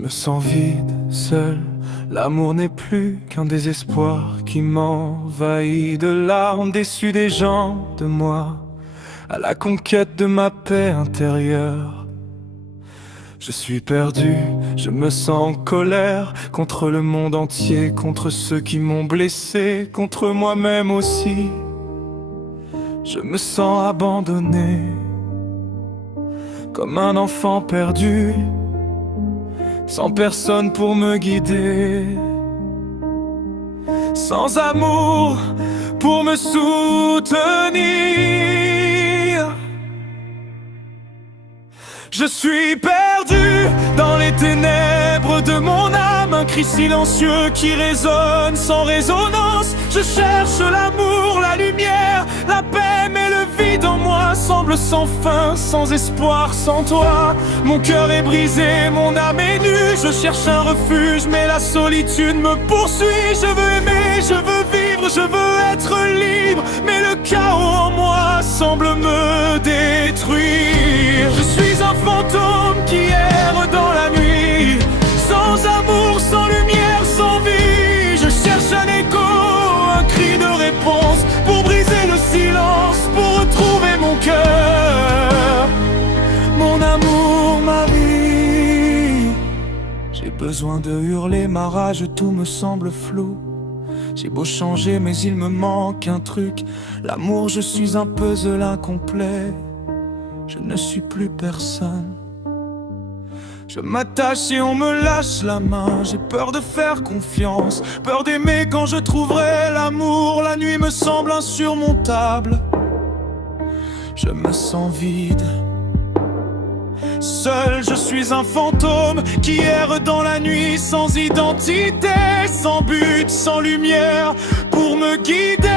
me sens vide, seul. L'amour n'est plus qu'un désespoir qui m'envahit. De larmes déçues des gens, de moi, à la conquête de ma paix intérieure. Je suis perdu, je me sens en colère contre le monde entier, contre ceux qui m'ont blessé, contre moi-même aussi. Je me sens abandonné, comme un enfant perdu, sans personne pour me guider, sans amour pour me soutenir. Je suis perdu dans les ténèbres de mon âme, un cri silencieux qui résonne sans résonance. Je cherche l'amour, la lumière, la paix, mais le vide en moi semble sans fin, sans espoir, sans toi. Mon cœur est brisé, mon âme est nue. Je cherche un refuge, mais la solitude me poursuit. Je veux aimer, je veux vivre, je veux être libre, mais le chaos en moi semble me détruire. Je suis un fantôme qui erre dans la nuit, sans amour, sans lumière, sans vie. Je cherche un écho, un cri de réponse, pour briser le silence, pour retrouver mon cœur, mon amour, ma vie. J'ai besoin de hurler ma rage, tout me semble flou. J'ai beau changer mais il me manque un truc. L'amour, je suis un puzzle incomplet. Je ne suis plus personne. Je m'attache et on me lâche la main. J'ai peur de faire confiance, peur d'aimer quand je trouverai l'amour. La nuit me semble insurmontable. Je me sens vide. Seul, je suis un fantôme qui erre dans la nuit, sans identité, sans but, sans lumière pour me guider.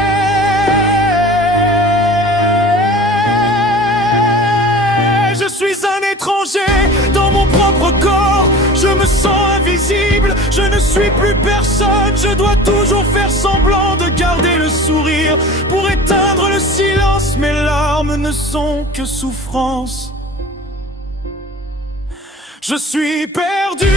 Je suis un étranger dans mon propre corps. Je me sens invisible, je ne suis plus personne. Je dois toujours faire semblant de garder le sourire pour éteindre le silence. Mes larmes ne sont que souffrance. Je suis perdu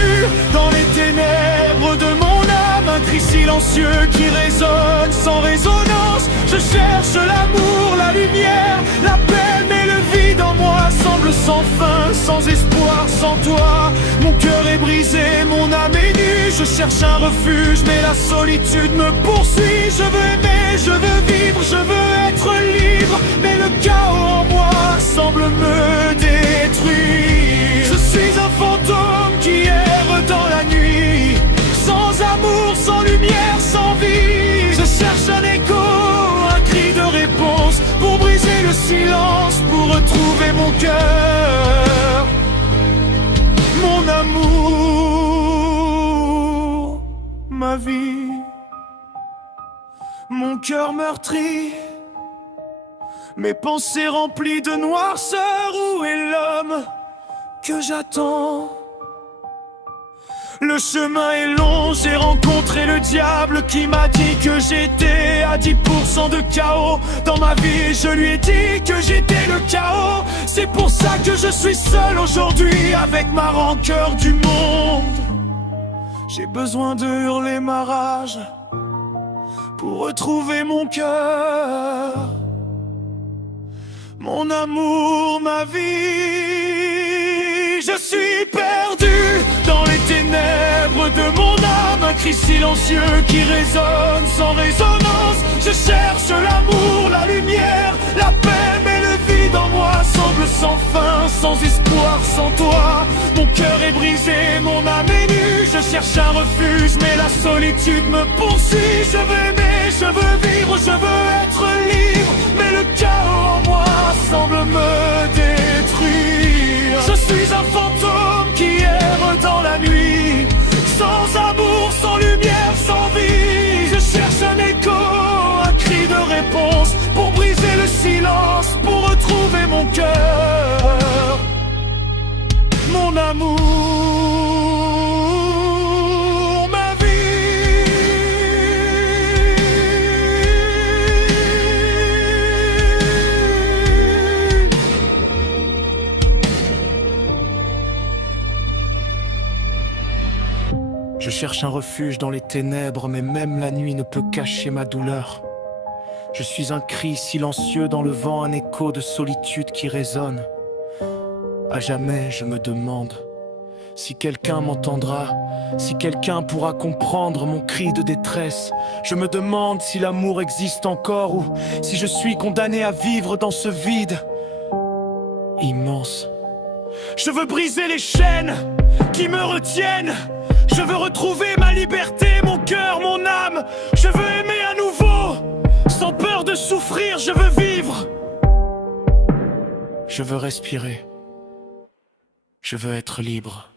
dans les ténèbres de mon âme, un cri silencieux qui résonne sans résonance. Je cherche l'amour, la lumière, la paix, mais le vide en moi semble sans fin, sans espoir, sans toi. Mon cœur est brisé, mon âme est nue. Je cherche un refuge, mais la solitude me poursuit. Je veux aimer, je veux vivre, je veux être libre, mais le chaos en moi semble me détruire. Je suis un fantôme qui erre dans la nuit, sans amour, sans lumière, sans vie. Je cherche un écho, un cri de réponse, pour briser le silence, pour retrouver mon cœur, mon amour, ma vie. Mon cœur meurtri, mes pensées remplies de noirceur. Où est l'homme que j'attends? Le chemin est long, j'ai rencontré le diable qui m'a dit que j'étais à 10% de chaos dans ma vie. Je lui ai dit que j'étais le chaos. C'est pour ça que je suis seul aujourd'hui, avec ma rancœur du monde. J'ai besoin de hurler ma rage pour retrouver mon cœur, mon amour, ma vie. Je suis perdu dans les ténèbres de mon âme, un cri silencieux qui résonne sans résonance. Je cherche l'amour, la lumière, la paix, mais le vide en moi semble sans fin, sans espoir, sans toi. Mon cœur est brisé, mon âme est nue. Je cherche un refuge, mais la solitude me poursuit. Je veux aimer, je veux vivre, je veux être libre, mais le chaos en moi semble me détruire. Je suis un fantôme qui erre dans la nuit, sans amour, sans lumière, sans vie. Je cherche un écho, un cri de réponse, pour briser le silence, pour retrouver mon cœur, mon amour, ma vie. Je cherche un refuge dans les ténèbres, mais même la nuit ne peut cacher ma douleur. Je suis un cri silencieux dans le vent, un écho de solitude qui résonne. À jamais je me demande si quelqu'un m'entendra, si quelqu'un pourra comprendre mon cri de détresse. Je me demande si l'amour existe encore ou si je suis condamné à vivre dans ce vide immense. Je veux briser les chaînes qui me retiennent. Je veux retrouver ma liberté, mon cœur, mon âme. Je veux aimer à nouveau, sans peur de souffrir. Je veux vivre. Je veux respirer. Je veux être libre.